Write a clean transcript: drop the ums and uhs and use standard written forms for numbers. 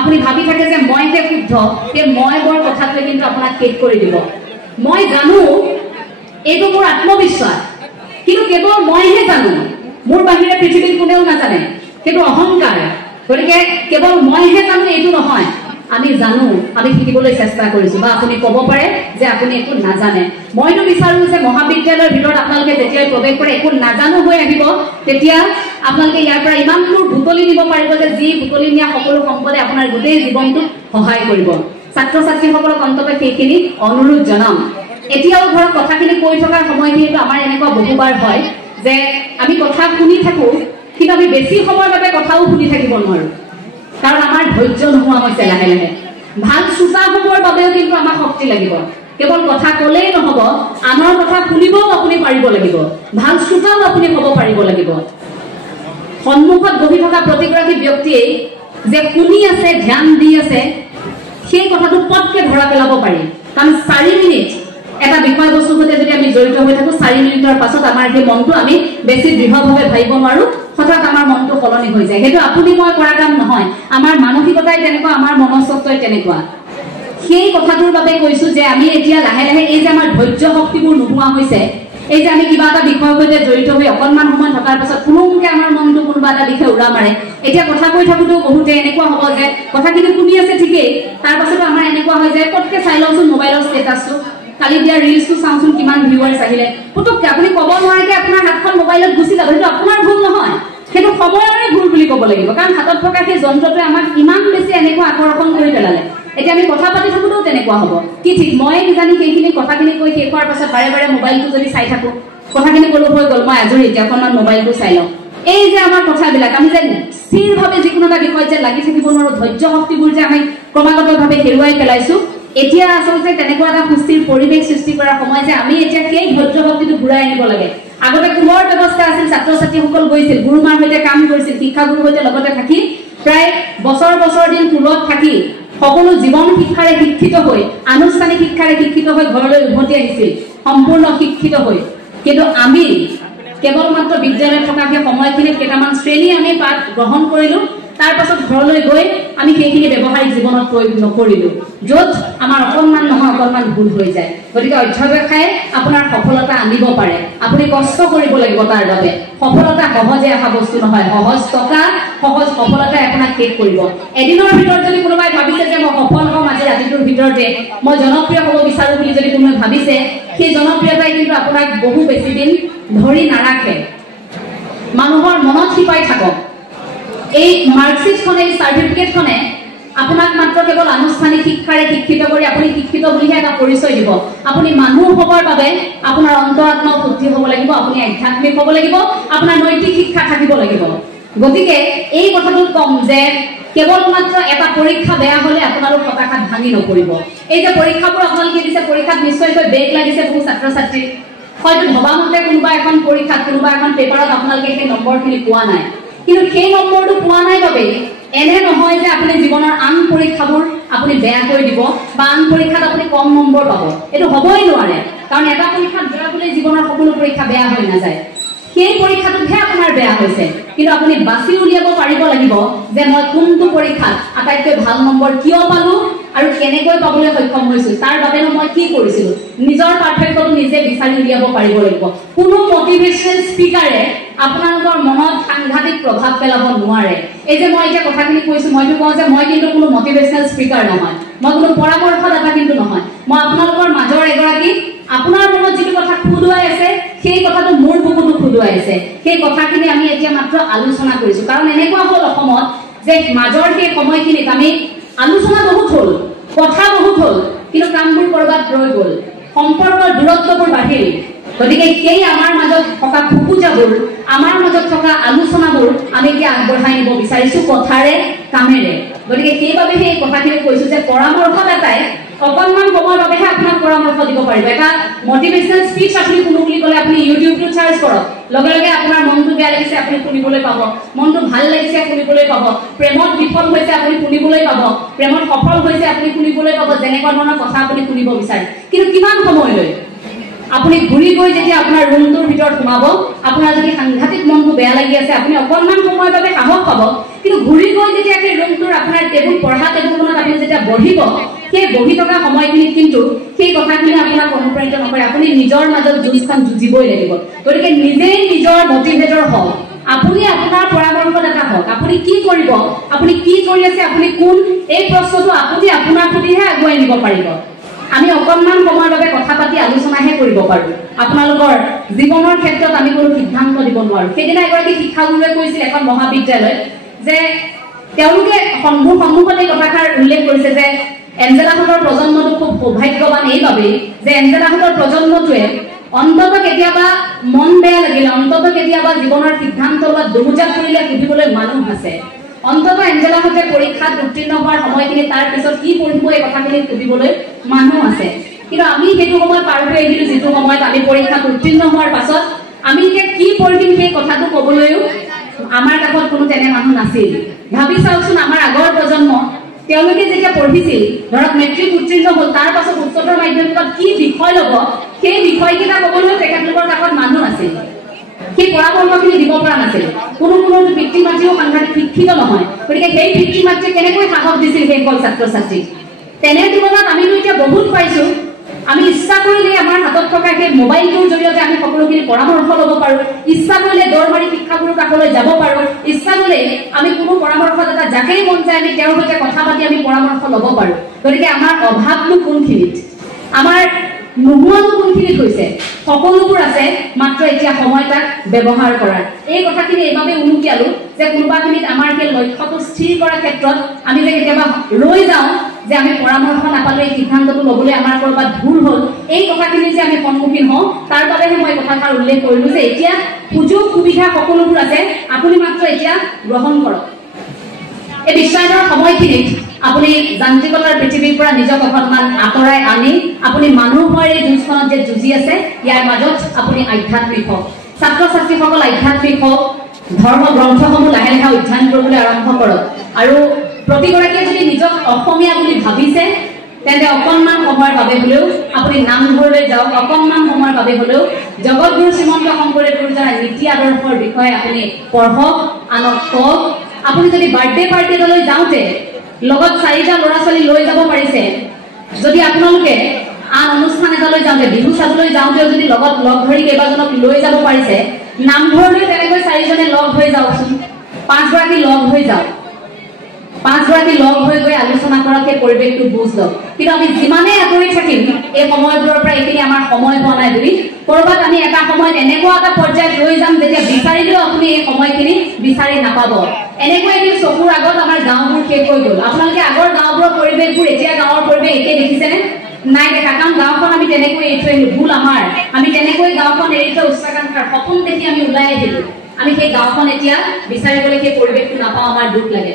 আপুনি ভাবি থাকে যে মইহে শুদ্ধ, সেই মই বৰ কথাটোৱে কিন্তু আপোনাক শেষ কৰি দিব। মই জানো, এইটো মোৰ আত্মবিশ্বাস, কিন্তু কেৱল মইহে জানো, মোৰ বাহিৰে পৃথিৱীত কোনেও নাজানে, সেইটো অহংকাৰ। গতিকে কেৱল মইহে জানো এইটো নহয়, আমি জানো, আমি শিকিবলৈ চেষ্টা কৰিছো। বা আপুনি ক'ব পাৰে যে আপুনি একো নাজানে। মইতো বিচাৰো যে মহাবিদ্যালয়ৰ ভিতৰত আপোনালোকে যেতিয়া প্ৰৱেশ কৰে একো নাজানো হৈ আহিব, তেতিয়া আপোনালোকে ইয়াৰ পৰা ইমান দূৰ বুটলি নিব পাৰিব যে যি বুটলি নিয়া সকলো সম্পদে আপোনাৰ গোটেই জীৱনটোক সহায় কৰিব। ছাত্ৰ ছাত্ৰীসকলক অন্ততঃ সেইখিনি অনুৰোধ জনাম। এতিয়াও ধৰক কথাখিনি কৈ থকাৰ সময়খিনিতো আমাৰ এনেকুৱা বহুবাৰ হয় যে আমি কথা শুনি থাকো, কিন্তু আমি বেছি সময়ৰ বাবে কথাও শুনি থাকিব নোৱাৰো, কাৰণ আমাৰ ধৈৰ্য নোহোৱা হৈছে লাহে লাহে। ভাল শ্ৰোতা হ'বৰ বাবেও কিন্তু আমাক শক্তি লাগিব। কেৱল কথা ক'লেই নহ'ব, আনৰ কথা শুনিবও আপুনি পাৰিব লাগিব, ভাল শ্ৰোতাও আপুনি হ'ব পাৰিব লাগিব। সন্মুখত বহি থকা প্ৰতিগৰাকী ব্যক্তিয়ে যে শুনি আছে, ধ্যান দি আছে, সেই কথাটো পটকে ধৰা পেলাব পাৰি। কাৰণ 4 মিনিট এটা বিষয়বস্তুৰ সৈতে যদি আমি জড়িত হৈ থাকো, 4 মিনিটৰ পাছত আমাৰ সেই মনটো আমি বেছি দৃঢ়ভাৱে ভাবিব নোৱাৰো, হঠাৎ আমাৰ মনটো সলনি হৈ যায়। সেইটো আপুনি মই কৰা কাম নহয়, আমাৰ মানসিকতাই তেনেকুৱা, আমাৰ মনস্তত্বই তেনেকুৱা। সেই কথাটোৰ বাবে কৈছো যে আমি এতিয়া লাহে লাহে এই যে আমাৰ ধৈৰ্য শক্তিবোৰ নোহোৱা হৈছে, এই যে আমি কিবা এটা বিষয়ৰ সৈতে জড়িত হৈ অকণমান সময় থকাৰ পাছত পুনমকে আমাৰ মনটো কোনোবা এটা দিশে উৰা মাৰে। এতিয়া কথা কৈ থাকোতেও বহুতে এনেকুৱা হ'ব যে কথাখিনি শুনি আছে ঠিকেই, তাৰ পাছতো আমাৰ এনেকুৱা হয় যে পটকে চাই লওঁচোন মোবাইলৰ ষ্টেটাছটো, কালি দিয়া ৰিলছটো চাওঁচোন কিমান ভিউৱাৰ্ছ আহিলে। পুতুককে আপুনি ক'ব নোৱাৰে আপোনাৰ হাতখন মোবাইলত গুচি যাব, সেইটো আপোনাৰ ভুল নহয়, সেইটো সময়ৰে ভুল বুলি ক'ব লাগিব। কাৰণ হাতত থকা সেই যন্ত্ৰটোৱে আমাক ইমান বেছি এনেকুৱা আকৰ্ষণ কৰি পেলালে। এতিয়া আমি কথা পাতি থাকোতেও তেনেকুৱা হ'ব। কি ঠিক মই কিজানি সেইখিনি কথাখিনি কৈ শেষ হোৱাৰ পাছত বাৰে বাৰে মোবাইলটো যদি চাই থাকো, কথাখিনি ক'লো হৈ গ'ল, মই আজৰি, এতিয়া অকণমান মোবাইলটো চাই লওঁ। এই যে আমাৰ কথাবিলাক আমি যে স্থিৰভাৱে যিকোনো এটা বিষয়ত যে লাগি থাকিব নোৱাৰো, ধৈৰ্য শক্তিবোৰ যে আমি ক্ৰমাগতভাৱে হেৰুৱাই পেলাইছো, এতিয়া আচলতে তেনেকুৱা এটা সুস্থিৰ পৰিৱেশ সৃষ্টি কৰাৰ সময় যে আমি এতিয়া সেই ধৈৰ্য শক্তিটো ঘূৰাই আনিব লাগে। আগতে কোৰৰ ব্যৱস্থা আছিল, ছাত্ৰ ছাত্ৰীসকল গৈছিল, গুৰুমাৰ সৈতে কাম কৰিছিল, শিক্ষাগুৰুৰ সৈতে লগতে থাকি প্ৰায় বছৰ বছৰ দিন কুলত থাকি সকলো জীৱন শিক্ষাৰে শিক্ষিত হৈ, আনুষ্ঠানিক শিক্ষাৰে শিক্ষিত হৈ ঘৰলৈ উভতি আহিছিল সম্পূৰ্ণ শিক্ষিত হৈ। কিন্তু আমি কেৱল মাত্ৰ বিদ্যালয়ত থকা সেই সময়খিনিত কেইটামান শ্ৰেণী আমি পাঠ গ্ৰহণ কৰিলো, তাৰ পাছত ঘৰলৈ গৈ আমি সেইখিনি ব্যৱহাৰিক জীৱনত প্ৰয়োগ নকৰিলো, য'ত আমাৰ অকণমান নহয় অকণমান ভুল হৈ যায়। গতিকে অধ্যৱসায়ে আপোনাৰ সফলতা আনিব পাৰে, আপুনি কষ্ট কৰিব লাগিব তাৰ বাবে। সফলতা সহজে অহা বস্তু নহয়, সহজ টকা সহজ সফলতাই আপোনাক শেষ কৰিব। এদিনৰ ভিতৰত যদি কোনোবাই ভাবিছে যে মই সফল হ'ম আজি ৰাতিটোৰ ভিতৰতে, মই জনপ্ৰিয় হ'ব বিচাৰো বুলি যদি কোনোবাই ভাবিছে, সেই জনপ্ৰিয়তাই কিন্তু আপোনাক বহু বেছি দিন ধৰি নাৰাখে। মানুহৰ মনত শিপাই থাকক। এই মাৰ্কশ্বিটখনে, এই চাৰ্টিফিকেটখনে আপোনাক মাত্ৰ কেৱল আনুষ্ঠানিক শিক্ষাৰে শিক্ষিত কৰি আপুনি শিক্ষিত বুলিহে এটা পৰিচয় দিব। আপুনি মানুহ হ'বৰ বাবে আপোনাৰ অন্তৰাত্মা শুদ্ধি হ'ব লাগিব, আপুনি আধ্যাত্মিক হ'ব লাগিব, আপোনাৰ নৈতিক শিক্ষা থাকিব লাগিব। গতিকে এই কথাটো কম যে কেৱল মাত্ৰ এটা পৰীক্ষা বেয়া হ'লে আপোনালোক হতাশাত ভাঙি নপৰিব। এই যে পৰীক্ষাবোৰ আপোনালোকে দিছে, পৰীক্ষাত নিশ্চয়কৈ বেগ লাগিছে বহু ছাত্ৰ ছাত্ৰী, হয়তো ভবামতে কোনোবা এখন পৰীক্ষাত কোনোবা এখন পেপাৰত আপোনালোকে সেই নম্বৰখিনি পোৱা নাই, কিন্তু সেই নম্বৰটো পোৱা নাই বাবে এনে নহয় যে আপুনি জীৱনৰ আন পৰীক্ষাবোৰ আপুনি বেয়াকৈ দিব বা আন পৰীক্ষাত আপুনি কম নম্বৰ পাব, এইটো হ'বই নোৱাৰে। কাৰণ এটা পৰীক্ষাত বেয়া হ'লে জীৱনৰ সকলো পৰীক্ষা বেয়া হৈ নাযায়, সেই পৰীক্ষাটোতহে আপোনাৰ বেয়া হৈছে, কিন্তু আপুনি বাছি উলিয়াব পাৰিব লাগিব যে মই কোনটো পৰীক্ষাত আটাইতকৈ ভাল নম্বৰ কিয় পালো আৰু কেনেকৈ পাবলৈ সক্ষম হৈছিল, তাৰ বাবেনো মই কি কৰিছিলো, নিজৰ পাৰ্থক্যটো নিজে বিচাৰি উলিয়াব পাৰিব লাগিব। কোনো মটিভেশ্যনেল স্পিকাৰে আপোনালোকৰ মনত সাংঘাতিক প্ৰভাৱ পেলাব নোৱাৰে। এই যে মই এতিয়া কথাখিনি কৈছো, মইতো কওঁ যে মই কিন্তু কোনো মটিভেশ্যনেল স্পিকাৰ নহয়, মই কোনো পৰামৰ্শদাতা কিন্তু নহয়, মই আপোনালোকৰ মাজৰ এগৰাকী। আপোনাৰ মনত যিটো কথা খুদুৱাই আছে সেই কথাটো মোৰ বুকুতো খুদুৱাই আছে, সেই কথাখিনি আমি এতিয়া মাত্ৰ আলোচনা কৰিছো। কাৰণ এনেকুৱা হ'ল অসমত যে মাজৰ সেই সময়খিনিত আমি আলোচনা বহুত হ'ল, কথা বহুত হ'ল, কিন্তু কামবোৰ কৰবাত ৰৈ গ'ল, সম্পৰ্কৰ দূৰত্ববোৰ বাঢ়িল। গতিকে সেই আমাৰ মাজত থকা খুকুজাবোৰ, আমাৰ মাজত থকা আলোচনাবোৰ আমি এতিয়া আগবঢ়াই নিব বিচাৰিছো কথাৰে কামেৰে। গতিকে সেইবাবে সেই কথাখিনি কৈছো যে পৰামৰ্শদাতাই অকণমান সময়ৰ বাবেহে আপোনাক পৰামৰ্শ দিব পাৰিব। এটা মটিভেশ্যনেল স্পীচ আপুনি শুনো বুলি ক'লে আপুনি ইউটিউবটো চাৰ্চ কৰক, লগে লগে আপোনাৰ মনটো বেয়া লাগিছে আপুনি শুনিবলৈ পাব, মনটো ভাল লাগিছে শুনিবলৈ পাব, প্ৰেমত বিফল হৈছে আপুনি শুনিবলৈ পাব, প্ৰেমত সফল হৈছে আপুনি শুনিবলৈ পাব, যেনেকুৱা ধৰণৰ কথা আপুনি শুনিব বিচাৰে। কিন্তু কিমান সময়লৈ? আপুনি ঘূৰি গৈ যেতিয়া আপোনাৰ ৰুমটোৰ ভিতৰত সোমাব, আপোনাৰ যদি সাংঘাতিক মনটো বেয়া লাগি আছে, আপুনি অকণমান সময়ৰ বাবে সাহস পাব কিন্তু ঘূৰি গৈ যেতিয়া সেই ৰুমটোৰ আপোনাৰ টেবুল পঢ়া টেবুলখনত আপুনি যেতিয়া বহিব সেই বহি থকা সময়খিনিত কিন্তু সেই কথাখিনি আপোনাক অনুপ্ৰাণিত নকৰে আপুনি নিজৰ মাজত যুঁজখন যুঁজিবই লাগিব গতিকে নিজেই নিজৰ মটিভেটৰ হওক আপুনি আপোনাৰ পৰামৰ্শদাতা হওক আপুনি কি কৰিব আপুনি কি কৰি আছে আপুনি কোন এই প্ৰশ্নটো আপুনি আপোনাৰ প্ৰতিহে আগুৱাই নিব পাৰিব আমি অকণমান সময়ৰ বাবে কথা পাতি আলোচনাহে কৰিব পাৰো আপোনালোকৰ জীৱনৰ ক্ষেত্ৰত আমি কোনো সিদ্ধান্ত দিব নোৱাৰো সেইদিনা এগৰাকী শিক্ষাগুৰুৱে কৈছিল এখন মহাবিদ্যালয় যে তেওঁলোকে সন্মুখত এই কথাষাৰ উল্লেখ কৰিছে যে এঞ্জেলাহঁতৰ প্ৰজন্মটো খুব সৌভাগ্যৱান এইবাবেই যে এঞ্জেলাহঁতৰ প্ৰজন্মটোৱে অন্তত কেতিয়াবা মন বেয়া লাগিলে অন্তত কেতিয়াবা জীৱনৰ সিদ্ধান্ত লোৱা দুমুজাত পৰিলে সুধিবলৈ মানুহ আছে অন্তত এঞ্জেলাহঁতে পৰীক্ষাত উত্তীৰ্ণ হোৱাৰ সময়খিনি তাৰ পিছত কি পঢ়িব এই কথাখিনি সুধিবলৈ মানুহ আছে কিন্তু আমি সেইটো সময় পাৰ হৈ আহিলো যিটো সময়ত আমি পৰীক্ষাত উত্তীৰ্ণ হোৱাৰ পাছত আমি এতিয়া কি পঢ়িম সেই কথাটো ক'বলৈও আমাৰ কাষত কোনো তেনে মানুহ নাছিল ভাবি চাওকচোন আমাৰ আগৰ প্ৰজন্ম তেওঁলোকে যেতিয়া পঢ়িছিল ধৰক মেট্ৰিক উত্তীৰ্ণ হ'ল তাৰ পাছত উচ্চতৰ মাধ্যমিকত কি বিষয় ল'ব সেই বিষয়কেইটা ক'বলৈ তেখেতলোকৰ কাষত মানুহ আছিল সেই পৰামৰ্শখিনি দিব পৰা নাছিল কোনো পিতৃ মাতৃও সাংঘাতিক শিক্ষিত নহয় গতিকে সেই পিতৃ মাতৃয়ে কেনেকৈ সাহস দিছিল সেইসকল ছাত্ৰ ছাত্ৰীক তেনে তুলনাত আমিতো এতিয়া বহুত পাইছো আমি ইচ্ছা কৰিলে আমাৰ হাতত থকা সেই মোবাইলটোৰ জৰিয়তে আমি সকলোখিনি পৰামৰ্শ ল'ব পাৰো ইচ্ছা কৰিলে দৌৰমাৰি শিক্ষাগুৰুৰ কাষলৈ যাব পাৰো ইচ্ছা কৰিলে আমি কোনো পৰামৰ্শদাতা যাকেই মন যায় আমি তেওঁৰ সৈতে কথা পাতি আমি পৰামৰ্শ ল'ব পাৰো গতিকে আমাৰ অভাৱটো কোনখিনিত আমাৰ নোহোৱাটো কোনখিনিত হৈছে সকলোবোৰ আছে মাত্ৰ এতিয়া সময় তাক ব্যৱহাৰ কৰাৰ এই কথাখিনি এইভাবে উনুকিয়ালো যে কোনোবাখিনিত আমাৰ সেই লক্ষ্যটো স্থিৰ কৰাৰ ক্ষেত্ৰত আমি যে কেতিয়াবা ৰৈ যাওঁ যে আমি পৰামৰ্শ নাপালে এই সিদ্ধান্তটো ল'বলৈ আমাৰ কৰবাত ভুল হ'ল এই কথাখিনি যে আমি সন্মুখীন হওঁ তাৰ বাবেহে মই কথাষাৰ উল্লেখ কৰিলো যে এতিয়া সুযোগ সুবিধা সকলোবোৰ আছে আপুনি মাত্ৰ এতিয়া গ্ৰহণ কৰক এই বিশ্বায়নৰ সময়খিনিত আপুনি যান্ত্ৰিকতাৰ পৃথিৱীৰ পৰা নিজক অকণমান আঁতৰাই আনি আপুনি মানুহৰ এই যুঁজখনত যে যুঁজি আছে ইয়াৰ মাজত আপুনি আধ্যাত্মিক হওক ছাত্ৰ ছাত্ৰীসকল আধ্যাত্মিক হওক ধৰ্ম গ্ৰন্থসমূহ লাহে লাহে অধ্যয়ন কৰিবলৈ আৰম্ভ কৰক আৰু প্ৰতিগৰাকীয়ে যদি নিজক অসমীয়া বুলি ভাবিছে তেন্তে অকণমান সময়ৰ বাবে হলেও আপুনি নামঘৰলৈ যাওক অকণমান সময়ৰ বাবে হলেও জগতগুৰু শ্ৰীমন্ত শংকৰদেৱ গুৰুজনাৰ নীতি আদৰ্শৰ বিষয়ে আপুনি পঢ়ক আনক কওক আপুনি যদি বাৰ্থডে পাৰ্টি এটালৈ যাওঁতে লগত 4টা ল'ৰা ছোৱালী লৈ যাব পাৰিছে যদি আপোনালোকে আন অনুষ্ঠান এটালৈ যাওঁতে বিহু চাবলৈ যাওঁতেও যদি লগত লগ ধৰি কেইবাজনক লৈ যাব পাৰিছে নামঘৰলৈ তেনেকৈ 4জনে লগ হৈ যাওকচোন 5গৰাকী লগ হৈ যাওক 5গৰাকী লগ হৈ গৈ আলোচনা কৰাক সেই পৰিৱেশটো বুজ লওক কিন্তু আমি যিমানেই আঁতৰি থাকিম এই সময়বোৰৰ পৰা এইখিনি আমাৰ সময় হোৱা নাই বুলি কৰবাত আমি এটা সময়ত এনেকুৱা এটা পৰ্যায়ত ৰৈ যাম যেতিয়া বিচাৰিলেও আপুনি এই সময়খিনি বিচাৰি নাপাব এনেকৈ এদিন চকুৰ আগত আমাৰ গাঁওবোৰ শেষ হৈ গ'ল আপোনালোকে আগৰ গাঁওবোৰৰ পৰিৱেশবোৰ এতিয়া গাঁৱৰ পৰিৱেশ একে দেখিছেনে নাই দেখা কাৰণ গাঁওখন আমি তেনেকৈ এৰি থৈ আহিলো ভুল আমাৰ আমি তেনেকৈ গাঁওখন এৰি থৈ উচ্চাকাংক্ষাৰ সপোন দেখি আমি ওলাই আহিলো আমি সেই গাঁওখন এতিয়া বিচাৰিবলৈ সেই পৰিৱেশটো নাপাওঁ আমাৰ দুখ লাগে